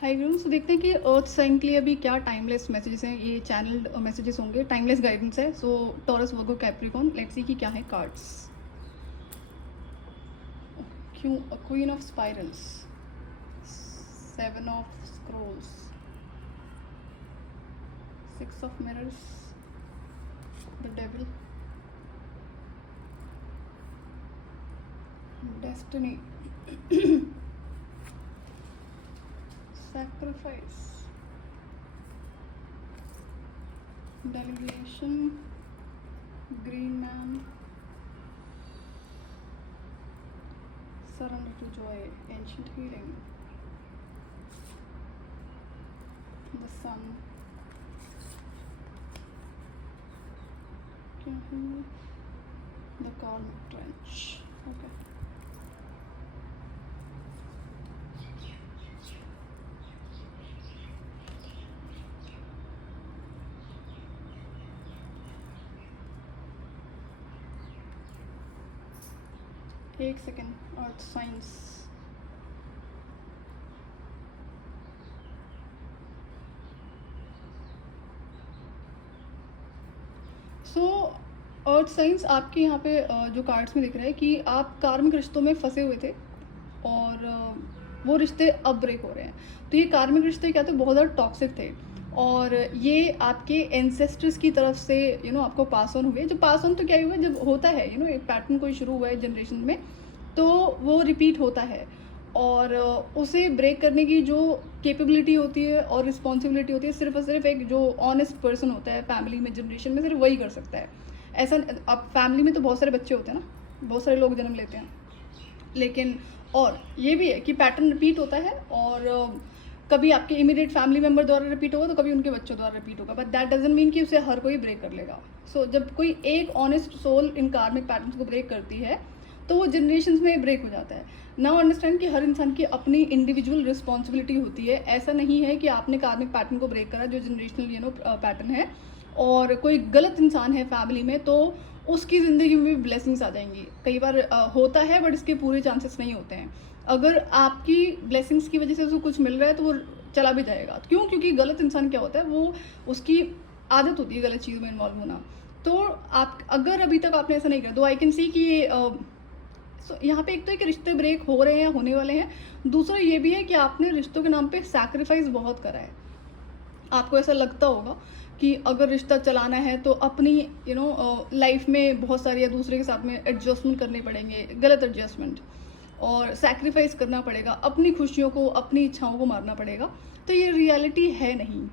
हाय grooms, तो देखते हैं कि अर्थ साइन के लिए अभी क्या टाइमलेस मैसेजेस हैं। ये चैनल्ड मैसेजेस होंगे, टाइमलेस गाइडेंस है। So Taurus, Virgo, Capricorn, let's see कि क्या है कार्ड्स। क्यों queen of spirals, seven of scrolls, six of mirrors, the devil, destiny, sacrifice, delegation, green man, surrender to joy, ancient healing, the sun, the karmic trench. Okay. एक second, earth science. सो earth science आपके यहाँ पे जो cards में दिख रहा है कि आप कार्मिक रिश्तों में फंसे हुए थे और वो रिश्ते अब ब्रेक हो रहे हैं। तो ये कार्मिक रिश्ते क्या थे, बहुत ज़्यादा टॉक्सिक थे और ये आपके एंसेस्टर्स की तरफ से आपको पास ऑन हुए। जो पास ऑन तो क्या हुआ, जब होता है एक पैटर्न कोई शुरू हुआ है जनरेशन में तो वो रिपीट होता है और उसे ब्रेक करने की जो कैपेबिलिटी होती है और रिस्पॉन्सिबिलिटी होती है सिर्फ और सिर्फ एक जो ऑनेस्ट पर्सन होता है फैमिली में, जनरेशन में, सिर्फ वही कर सकता है। ऐसा अब फैमिली में तो बहुत सारे बच्चे होते हैं ना, बहुत सारे लोग जन्म लेते हैं, लेकिन और ये भी है कि पैटर्न रिपीट होता है और कभी आपके इमीडिएट फैमिली मेम्बर द्वारा रिपीट होगा तो कभी उनके बच्चों द्वारा रिपीट होगा, बट दैट डजंट मीन कि उसे हर कोई ब्रेक कर लेगा। सो जब कोई एक ऑनेस्ट सोल इन कार्मिक पैटर्न्स को ब्रेक करती है तो वो जनरेशन्स में ब्रेक हो जाता है। नाउ अंडरस्टैंड कि हर इंसान की अपनी इंडिविजुअल रिस्पॉन्सिबिलिटी होती है। ऐसा नहीं है कि आपने कार्मिक पैटर्न को ब्रेक करा जो जनरेशनल पैटर्न है और कोई गलत इंसान है फैमिली में तो उसकी ज़िंदगी में भी ब्लेसिंग्स आ जाएंगी। कई बार होता है बट इसके पूरे चांसेस नहीं होते हैं। अगर आपकी ब्लेसिंग्स की वजह से उसको कुछ मिल रहा है तो वो चला भी जाएगा। क्यों? क्योंकि गलत इंसान क्या होता है, वो उसकी आदत होती है गलत चीज़ में इन्वॉल्व होना। तो आप अगर अभी तक आपने ऐसा नहीं किया तो आई कैन सी कि यहाँ पे एक तो एक रिश्ते ब्रेक हो रहे हैं, होने वाले हैं। दूसरा ये भी है कि आपने रिश्तों के नाम पे सैक्रिफाइस बहुत करा है। आपको ऐसा लगता होगा कि अगर रिश्ता चलाना है तो अपनी लाइफ में बहुत सारी या दूसरे के साथ में एडजस्टमेंट करने पड़ेंगे, गलत एडजस्टमेंट, और सैक्रिफाइस करना पड़ेगा, अपनी खुशियों को, अपनी इच्छाओं को मारना पड़ेगा। तो ये रियलिटी है नहीं।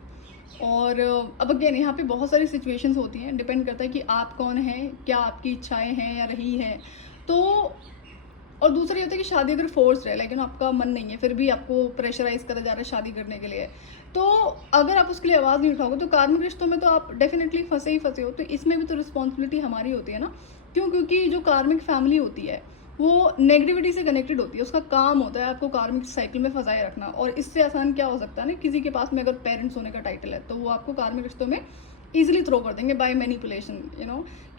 और अब अगेन यहाँ पे बहुत सारी सिचुएशंस होती हैं, डिपेंड करता है कि आप कौन हैं, क्या आपकी इच्छाएं हैं या रही हैं। तो और दूसरा ये होता है कि शादी अगर फोर्स है, लेकिन आपका मन नहीं है, फिर भी आपको प्रेशराइज करा जा रहा है शादी करने के लिए, तो अगर आप उसके लिए आवाज़ नहीं उठाओगे तो कार्मिक रिश्तों में तो आप डेफिनेटली फंसे ही फंसे हो। तो इसमें भी तो रिस्पॉन्सिबिलिटी हमारी होती है ना। क्यों? क्योंकि जो कार्मिक फैमिली होती है वो नेगेटिविटी से कनेक्टेड होती है। उसका काम होता है आपको कार्मिक साइकिल में फंसाए रखना। और इससे आसान क्या हो सकता है ना, किसी के पास में अगर पेरेंट्स होने का टाइटल है तो वो आपको कार्मिक रिश्तों में ईजिली थ्रो कर देंगे बाय मैनिपुलेशन,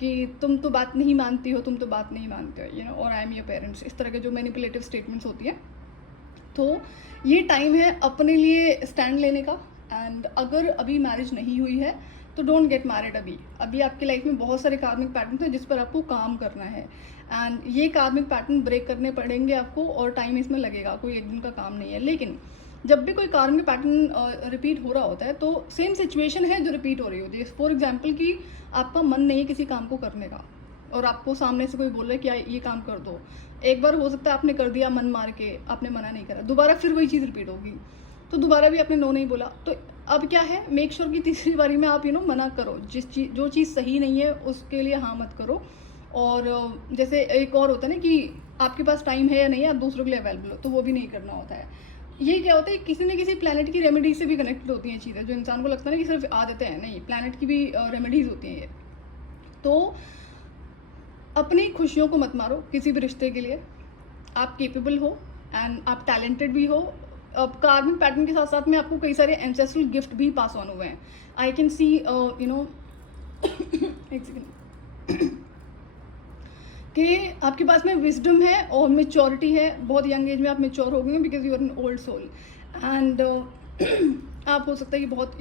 कि तुम तो बात नहीं मानती हो, तुम तो बात नहीं मानते हो, और आई एम योर पेरेंट्स, इस तरह के जो मैनिपुलेटिव स्टेटमेंट्स होती है। तो ये टाइम है अपने लिए स्टैंड लेने का। एंड अगर अभी मैरिज नहीं हुई है तो डोंट गेट मैरिड। अभी आपकी लाइफ में बहुत सारे कार्मिक पैटर्न हैं जिस पर आपको काम करना है एंड ये कार्मिक पैटर्न ब्रेक करने पड़ेंगे आपको और टाइम इसमें लगेगा, कोई एक दिन का काम नहीं है। लेकिन जब भी कोई कार्मिक पैटर्न रिपीट हो रहा होता है तो सेम सिचुएशन है जो रिपीट हो रही होती है। फॉर एग्जाम्पल कि आपका मन नहीं है किसी काम को करने का और आपको सामने से कोई बोल रहा है कि ये काम कर दो। एक बार हो सकता है आपने कर दिया मन मार के, आपने मना नहीं करा, दोबारा फिर वही चीज़ रिपीट होगी तो दोबारा भी आपने नो नहीं बोला। तो अब क्या है, मेक श्योर कि तीसरी बारी में आप मना करो। जो चीज़ सही नहीं है उसके लिए हाँ मत करो। और जैसे एक और होता है ना कि आपके पास टाइम है या नहीं है, आप दूसरों के लिए अवेलेबल हो, तो वो भी नहीं करना होता है। ये क्या होता है, किसी न किसी प्लैनेट की रेमेडी से भी कनेक्टेड होती हैं चीज़ें, जो इंसान को लगता है ना कि सिर्फ आदतें हैं, नहीं, प्लैनेट की भी रेमेडीज होती हैं ये। तो अपनी खुशियों को मत मारो किसी भी रिश्ते के लिए। आप केपेबल हो एंड आप टैलेंटेड भी हो। अब कार्मिक पैटर्न के साथ साथ में आपको कई सारे एंसेस्ट्रल गिफ्ट भी पास ऑन हुए हैं। आई कैन सी एक सेकेंड कि आपके पास में विजडम है और मेच्योरिटी है। बहुत यंग एज में आप मेच्योर हो गए हैं because you are an old soul. And आप हो सकता है कि बहुत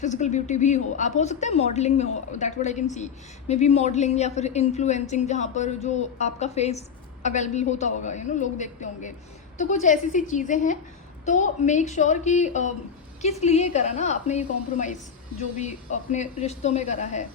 फिजिकल ब्यूटी भी हो, आप हो सकता है मॉडलिंग में हो, that what I can C, may be modelling या फिर इन्फ्लुएंसिंग, जहाँ पर जो आपका फेस अवेलेबल होता होगा, लोग देखते होंगे। तो कुछ ऐसी सी चीज़ें हैं। तो मेक श्योर कि किस लिए करा ना आपने ये कॉम्प्रोमाइज़, जो भी अपने रिश्तों में करा है,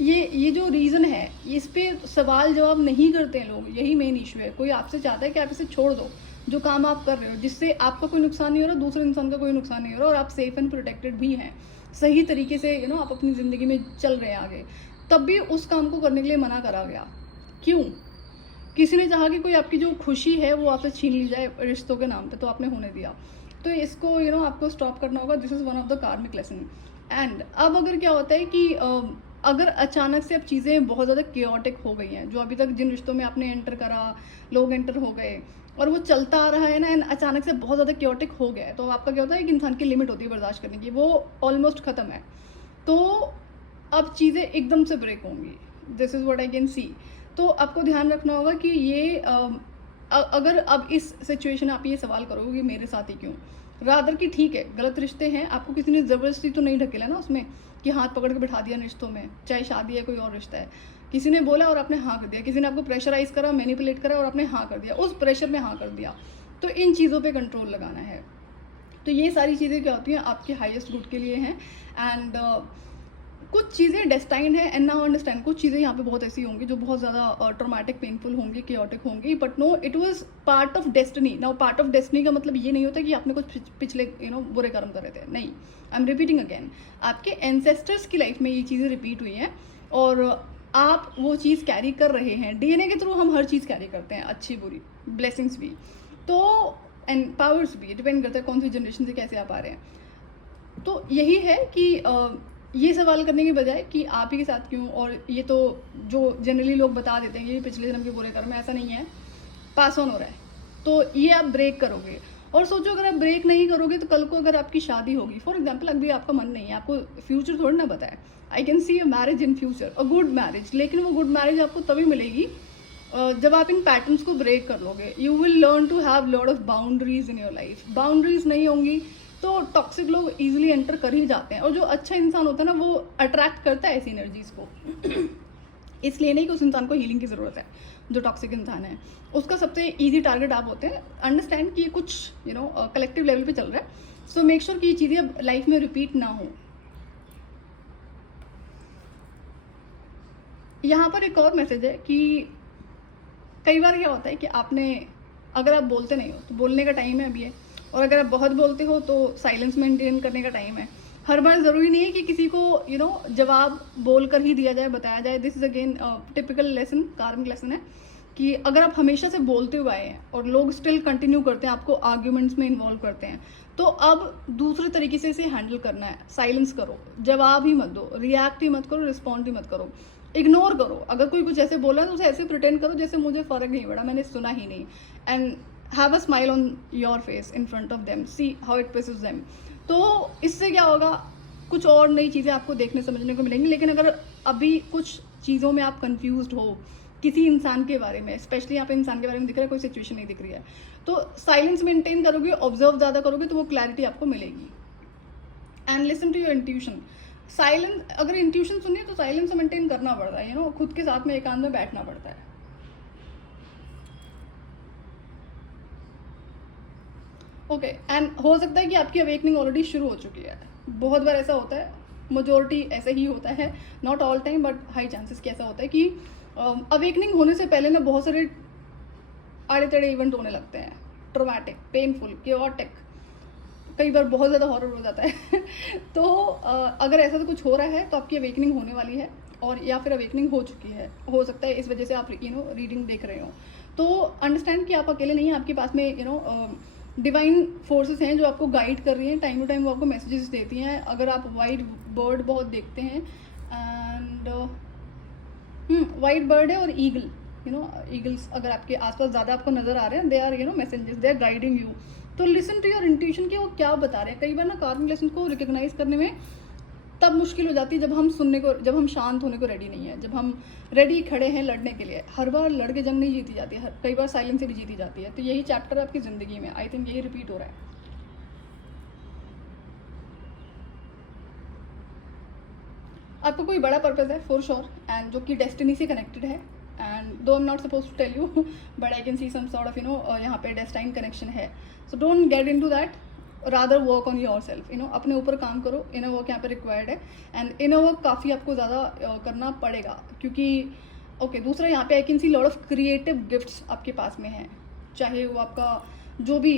ये जो रीज़न है, इस पे सवाल जवाब नहीं करते हैं लोग, यही मेन इशू है। कोई आपसे चाहता है कि आप इसे छोड़ दो, जो काम आप कर रहे हो, जिससे आपका कोई नुकसान नहीं हो रहा, दूसरे इंसान का कोई नुकसान नहीं हो रहा, और आप सेफ एंड प्रोटेक्टेड भी हैं, सही तरीके से आप अपनी ज़िंदगी में चल रहे हैं आगे, तब भी उस काम को करने के लिए मना करा गया। क्यों? किसी ने चाहा कि कोई आपकी जो खुशी है वो आपसे छीन ली जाए रिश्तों के नाम पे, तो आपने होने दिया। तो इसको आपको स्टॉप करना होगा। This is one of the कार्मिक लेसन। एंड अब अगर क्या होता है कि अगर अचानक से अब चीज़ें बहुत ज़्यादा केओटिक हो गई हैं, जो अभी तक जिन रिश्तों में आपने एंटर करा, लोग एंटर हो गए और वो चलता आ रहा है ना, एंड अचानक से बहुत ज़्यादा केओटिक हो गया है, तो आपका क्या होता है, एक इंसान की लिमिट होती है बर्दाश्त करने की, वो ऑलमोस्ट ख़त्म है। तो अब चीज़ें एकदम से ब्रेक होंगी। This is what I can सी। तो आपको ध्यान रखना होगा कि ये अगर अब इस सिचुएशन में आप ये सवाल करोगे कि मेरे साथ ही क्यों, रादर कि ठीक है गलत रिश्ते हैं, आपको किसी ने ज़बरदस्ती तो नहीं ढकेला ना उसमें कि हाथ पकड़ के बिठा दिया रिश्तों में, चाहे शादी है कोई और रिश्ता है, किसी ने बोला और आपने हाँ कर दिया, किसी ने आपको प्रेशराइज करा, मैनिपुलेट करा और आपने हाँ कर दिया, उस प्रेशर में हाँ कर दिया। तो इन चीज़ों पे कंट्रोल लगाना है। तो ये सारी चीज़ें क्या होती हैं, आपके हाईएस्ट गुड के लिए हैं। एंड कुछ चीज़ें डेस्टाइंड है एंड नाउ अंडरस्टैंड, कुछ चीज़ें यहाँ पे बहुत ऐसी होंगी जो बहुत ज़्यादा ट्रॉमेटिक, पेनफुल होंगी, केओटिक होंगी, but no, it was part of destiny. Now part of destiny का मतलब ये नहीं होता कि आपने कुछ पिछले बुरे कर्म कर रहे थे, नहीं। आई एम रिपीटिंग अगेन, आपके एंसेस्टर्स की लाइफ में ये चीज़ें रिपीट हुई हैं और आप वो चीज़ कैरी कर रहे हैं। डीएनए के थ्रू हम हर चीज़ कैरी करते हैं, अच्छी बुरी, ब्लेसिंग्स भी, तो एंड पावर्स भी, डिपेंड करता है कौन सी जनरेशन से कैसे आप आ रहे हैं। तो यही है कि ये सवाल करने के बजाय कि आप ही के साथ क्यों, और ये तो जो जनरली लोग बता देते हैं ये पिछले जन्म के बुरे कर्म, ऐसा नहीं है, पास ऑन हो रहा है। तो ये आप ब्रेक करोगे और सोचो अगर आप ब्रेक नहीं करोगे तो कल को अगर आपकी शादी होगी, फॉर एग्जाम्पल अभी आपका मन नहीं है, आपको फ्यूचर थोड़ी ना पता है, आई can C a marriage in future, a good marriage, लेकिन वो गुड मैरिज आपको तभी मिलेगी जब आप इन पैटर्न्स को ब्रेक कर लोगे। You will learn to have lot of boundaries in your life. Boundaries नहीं होंगी तो टॉक्सिक लोग इजीली एंटर कर ही जाते हैं, और जो अच्छा इंसान होता है ना वो अट्रैक्ट करता है ऐसी एनर्जीज को। इसलिए नहीं कि उस इंसान को हीलिंग की ज़रूरत है, जो टॉक्सिक इंसान है उसका सबसे इजी टारगेट आप होते हैं। अंडरस्टैंड कि ये कुछ कलेक्टिव लेवल पे चल रहा है, सो मेक श्योर कि ये चीज़ें अब लाइफ में रिपीट ना हो। यहाँ पर एक और मैसेज है कि कई बार क्या होता है कि आपने, अगर आप बोलते नहीं हो तो बोलने का टाइम है अभी है, और अगर आप बहुत बोलते हो तो साइलेंस मेंटेन करने का टाइम है। हर बार ज़रूरी नहीं है कि किसी को जवाब बोल कर ही दिया जाए, बताया जाए। This is again typical lesson, कार्मिक लेसन है कि अगर आप हमेशा से बोलते हुए आए हैं और लोग स्टिल कंटिन्यू करते हैं, आपको आर्ग्यूमेंट्स में इन्वॉल्व करते हैं, तो अब दूसरे तरीके से इसे हैंडल करना है। साइलेंस करो, जवाब ही मत दो, रिएक्ट ही मत करो, रिस्पॉन्ड ही मत करो, इग्नोर करो। अगर कोई कुछ ऐसे बोला तो उसे ऐसे प्रिटेंड करो जैसे मुझे फ़र्क नहीं पड़ा, मैंने सुना ही नहीं, and have a smile on your face in front of them, see how it places them. तो इससे क्या होगा, कुछ और नई चीज़ें आपको देखने समझने को मिलेंगी। लेकिन अगर अभी कुछ चीज़ों में आप कंफ्यूज्ड हो किसी इंसान के बारे में, स्पेशली यहाँ पे इंसान के बारे में दिख रहा है, कोई सिचुएशन नहीं दिख रही है, तो साइलेंस मेंटेन करोगे, ऑब्जर्व ज़्यादा करोगे तो वो क्लैरिटी आपको मिलेगी। And listen to your intuition. Silence, अगर इंट्यूशन सुनिए तो साइलेंस मेंटेन करना पड़ता है, खुद के साथ में एकांत में बैठना पड़ता है। ओके, एंड हो सकता है कि आपकी अवेकनिंग ऑलरेडी शुरू हो चुकी है। बहुत बार ऐसा होता है, मेजोरिटी ऐसे ही होता है, not all time but high chances कि ऐसा होता है कि अवेकनिंग होने से पहले ना बहुत सारे आड़े टेढ़े इवेंट होने लगते हैं, ट्रोमैटिक, पेनफुल, केओटिक, कई बार बहुत ज़्यादा हॉरर हो जाता है। तो अगर ऐसा तो कुछ हो रहा है तो आपकी अवेकनिंग होने वाली है, और या फिर अवेकनिंग हो चुकी है, हो सकता है इस वजह से आप रीडिंग देख रहे हो। तो अंडरस्टैंड कि आप अकेले नहीं हैं, आपके पास में डिवाइन फोर्सेस हैं जो आपको गाइड कर रही हैं, टाइम टू टाइम वो आपको मैसेजेस देती हैं। अगर आप वाइट बर्ड बहुत देखते हैं, एंड वाइट बर्ड है और ईगल, ईगल्स अगर आपके आसपास ज़्यादा आपको नज़र आ रहे हैं, they are messages, they are guiding you. तो लिसन टू योर इंट्यूशन कि वो क्या बता रहे हैं। कई बार ना कार्मिक लेसन को रिकग्नाइज करने में तब मुश्किल हो जाती है जब हम शांत होने को रेडी नहीं है, जब हम रेडी खड़े हैं लड़ने के लिए। हर बार लड़ के जंग नहीं जीती जाती है, कई बार साइलेंस से भी जीती जाती है। तो यही चैप्टर आपकी ज़िंदगी में आई थिंक यही रिपीट हो रहा है। आपका कोई बड़ा पर्पज़ है फॉर श्योर, एंड जो कि डेस्टिनी से कनेक्टेड है, and though I am not suppose to tell you but I can see some sort of यहाँ पे डेस्टाइन कनेक्शन है. So don't get into that, rather work on yourself. अपने ऊपर काम करो. Inner work यहाँ पे required है, एंड इनर वर्क काफ़ी आपको ज़्यादा करना पड़ेगा, क्योंकि दूसरा यहाँ पे I can see lot of creative gifts आपके पास में हैं. चाहे वो आपका जो भी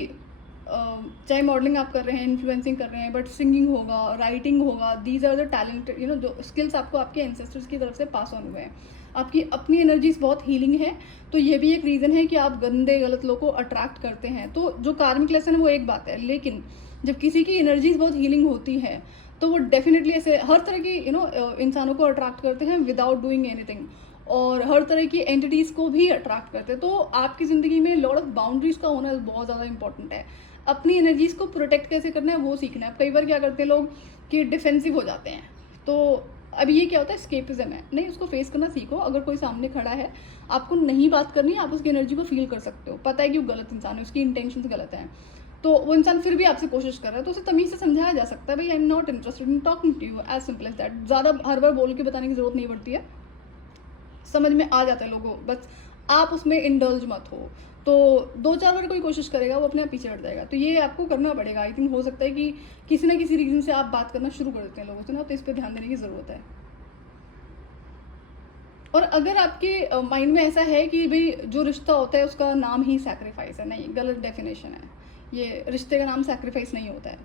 चाहे मॉडलिंग आप कर रहे हैं, इन्फ्लुएंसिंग कर रहे हैं, बट सिंगिंग होगा, राइटिंग होगा, दीज आर द टैलेंटेड जो स्किल्स आपको आपके एंसेस्टर्स की तरफ से पास ऑन हुए हैं. आपकी अपनी एनर्जीज बहुत हीलिंग है, तो ये भी एक रीज़न है कि आप गंदे गलत लोगों को अट्रैक्ट करते हैं. तो जो कार्मिक लेसन है वो एक बात है, लेकिन जब किसी की एनर्जीज बहुत हीलिंग होती है तो वो डेफिनेटली ऐसे हर तरह की इंसानों को अट्रैक्ट करते हैं विदाउट डूइंग एनीथिंग, और हर तरह की एंटिटीज़ को भी अट्रैक्ट करते हैं. तो आपकी ज़िंदगी में लॉट ऑफ बाउंड्रीज का होना बहुत ज़्यादा इंपॉर्टेंट है. अपनी एनर्जीज़ को प्रोटेक्ट कैसे करना है वो सीखना है. कई बार क्या करते हैं लोग कि डिफेंसिव हो जाते हैं. तो अब ये क्या होता है, स्केपिज्म है. नहीं, उसको फेस करना सीखो. अगर कोई सामने खड़ा है, आपको नहीं बात करनी, आप उसकी एनर्जी को फील कर सकते हो. पता है कि वो गलत इंसान है, उसकी इंटेंशन गलत है, तो वो इंसान फिर भी आपसे कोशिश कर रहा है, तो उसे तमीज़ से समझाया जा सकता है, भाई I am not interested in talking to you, as simple as that. ज़्यादा हर बार बोल के बताने की जरूरत नहीं पड़ती है, समझ में आ जाता है लोगों को. बस आप उसमें इंडल्ज मत हो. तो 2-4 बार कोई कोशिश करेगा, वो अपने आप पीछे हट जाएगा. तो ये आपको करना पड़ेगा. आई थिंक हो सकता है कि किसी ना किसी रीजन से आप बात करना शुरू कर देते हैं लोगों से ना, तो इस पर ध्यान देने की ज़रूरत है. और अगर आपके माइंड में ऐसा है कि भाई जो रिश्ता होता है उसका नाम ही सैक्रिफाइस है, नहीं, गलत डेफिनेशन है. ये रिश्ते का नाम सैक्रिफाइस नहीं होता है.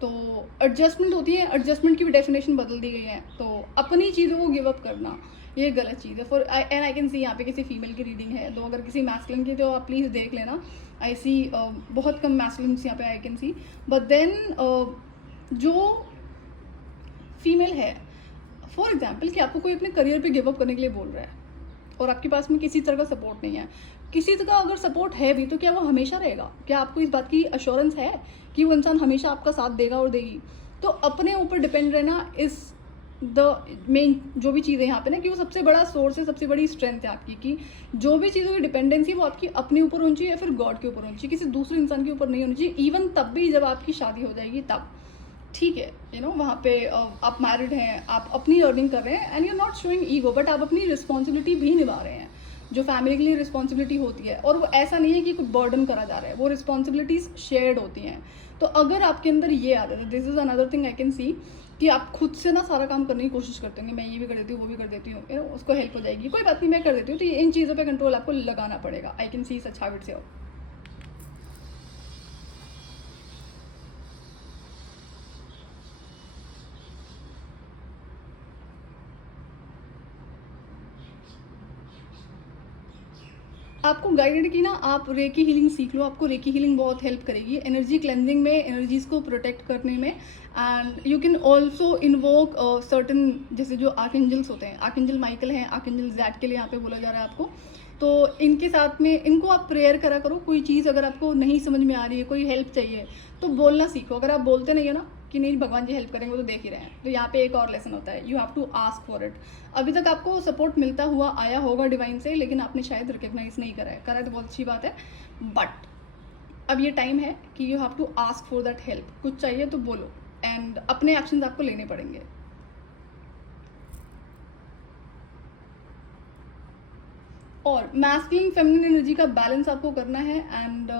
तो एडजस्टमेंट होती है, एडजस्टमेंट की भी डेफिनेशन बदल दी गई है. तो अपनी चीज़ों को गिव अप करना ये गलत चीज़ है. फॉर एंड आई कैन सी यहाँ पे किसी फीमेल की रीडिंग है, तो अगर किसी मैस्कुलिन की तो आप प्लीज़ देख लेना. आई सी बहुत कम मैस्कुलिन्स यहाँ पे I can see. But then जो फीमेल है, फॉर एग्जाम्पल कि आपको कोई अपने करियर पे गिव अप करने के लिए बोल रहा है और आपके पास में किसी तरह का सपोर्ट नहीं है. किसी तरह का अगर सपोर्ट है भी, तो क्या वो हमेशा रहेगा? क्या आपको इस बात की अश्योरेंस है कि वो इंसान हमेशा आपका साथ देगा और देगी? तो अपने ऊपर डिपेंड रहना इज़ द मेन जो भी चीज़ है यहाँ पे ना, कि वो सबसे बड़ा सोर्स है, सबसे बड़ी स्ट्रेंथ है आपकी, कि जो भी चीज़ों की डिपेंडेंसी वो आपकी अपने ऊपर होनी चाहिए या फिर गॉड के ऊपर होनी चाहिए, किसी दूसरे इंसान के ऊपर नहीं होनी चाहिए. इवन तब भी जब आपकी शादी हो जाएगी तब, ठीक है, वहाँ पे आप मैरिड हैं, आप अपनी अर्निंग कर रहे हैं, and you are not showing ego, but आप अपनी रिस्पॉन्सिबिलिटी भी निभा रहे हैं जो फैमिली के लिए रिस्पॉन्सिबिलिटी होती है. और वो ऐसा नहीं है कि कोई बर्डन करा जा रहा है, वो रिस्पॉन्सिबिलिटीज शेयर्ड होती हैं. तो अगर आपके अंदर ये आदत है, this is another thing I can सी, कि आप खुद से ना सारा काम करने की कोशिश करते होंगे, मैं ये भी कर देती हूँ, वो भी कर देती हूँ, उसको हेल्प हो जाएगी, कोई बात नहीं मैं कर देती हूँ. तो इन चीज़ों पे कंट्रोल आपको लगाना पड़ेगा. आई कैन सी सच हैबिट्स से. आपको गाइडेड की ना, आप रेकी हीलिंग सीख लो. आपको रेकी हीलिंग बहुत हेल्प करेगी एनर्जी क्लेंजिंग में, एनर्जीज को प्रोटेक्ट करने में. And you can also invoke certain, जैसे जो आर्कएंजल्स होते हैं, आर्कएंजल माइकल हैं, आर्कएंजल जैड के लिए यहाँ पे बोला जा रहा है आपको. तो इनके साथ में इनको आप प्रेयर करा करो. कोई चीज़ अगर आपको नहीं समझ में आ रही है, कोई हेल्प चाहिए, तो बोलना सीखो. अगर आप बोलते नहीं हो ना कि नहीं भगवान जी हेल्प करेंगे, वो तो देख ही रहे हैं, तो यहाँ पे एक और लेसन होता है, you have to ask for it. अभी तक आपको सपोर्ट मिलता हुआ आया होगा डिवाइन से, लेकिन आपने शायद रिकग्नाइज नहीं करा है तो बहुत अच्छी बात है. बट अब ये टाइम है कि you have to ask for that help. कुछ चाहिए तो बोलो, एंड अपने एक्शंस आपको लेने पड़ेंगे. और मैस्कुलिन फेमिनिन एनर्जी का बैलेंस आपको करना है. एंड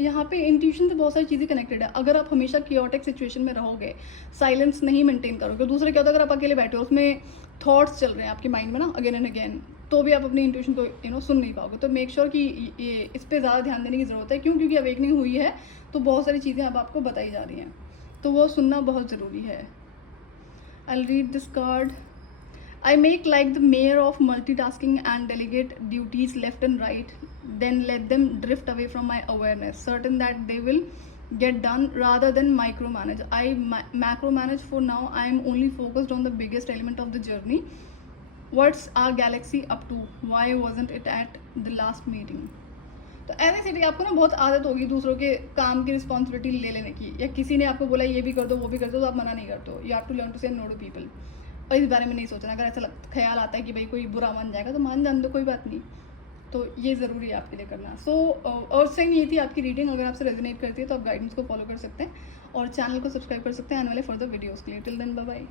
यहाँ पे इंट्यूशन से बहुत सारी चीज़ें कनेक्टेड है. अगर आप हमेशा क्योटिक सिचुएशन में रहोगे, साइलेंस नहीं मेंटेन करोगे, दूसरे क्या होता है, अगर आप अकेले बैठे हो, उसमें थॉट्स चल रहे हैं आपके माइंड में ना अगेन एंड अगेन, तो भी आप अपनी इंट्यूशन को सुन नहीं पाओगे. तो मेक श्योर कि ये इस पर ज़्यादा ध्यान देने की ज़रूरत है. क्यों? क्योंकि अवेकनिंग हुई है, तो बहुत सारी चीज़ें अब आपको बताई जा रही हैं, तो वो सुनना बहुत ज़रूरी है. I read this card. I make like the mayor of multitasking and delegate duties left and right, then let them drift away from my awareness, certain that they will get done rather than micromanage. I macromanage for now. I am only focused on the biggest element of the journey. What's our galaxy up to? Why wasn't it at the last meeting? तो ऐसे आपको ना बहुत आदत होगी दूसरों के काम की रिस्पॉन्सिबिलिटी ले लेने की, या किसी ने आपको बोला ये भी कर दो वो भी कर दो, तो आप मना नहीं करते हो. You have to learn to say no to people. और इस बारे में नहीं सोचना. अगर ऐसा ख्याल आता है कि भाई कोई बुरा मान जाएगा, तो मान जान दो, कोई बात नहीं. तो ये ज़रूरी है आपके लिए करना. सो और सेकंड ये थी आपकी रीडिंग. अगर आपसे रेजोनेट करती है तो आप गाइडेंस को फॉलो कर सकते हैं और चैनल को सब्सक्राइब कर सकते हैं आने वाले फर्दर वीडियोज़ के लिए. Till then bye bye.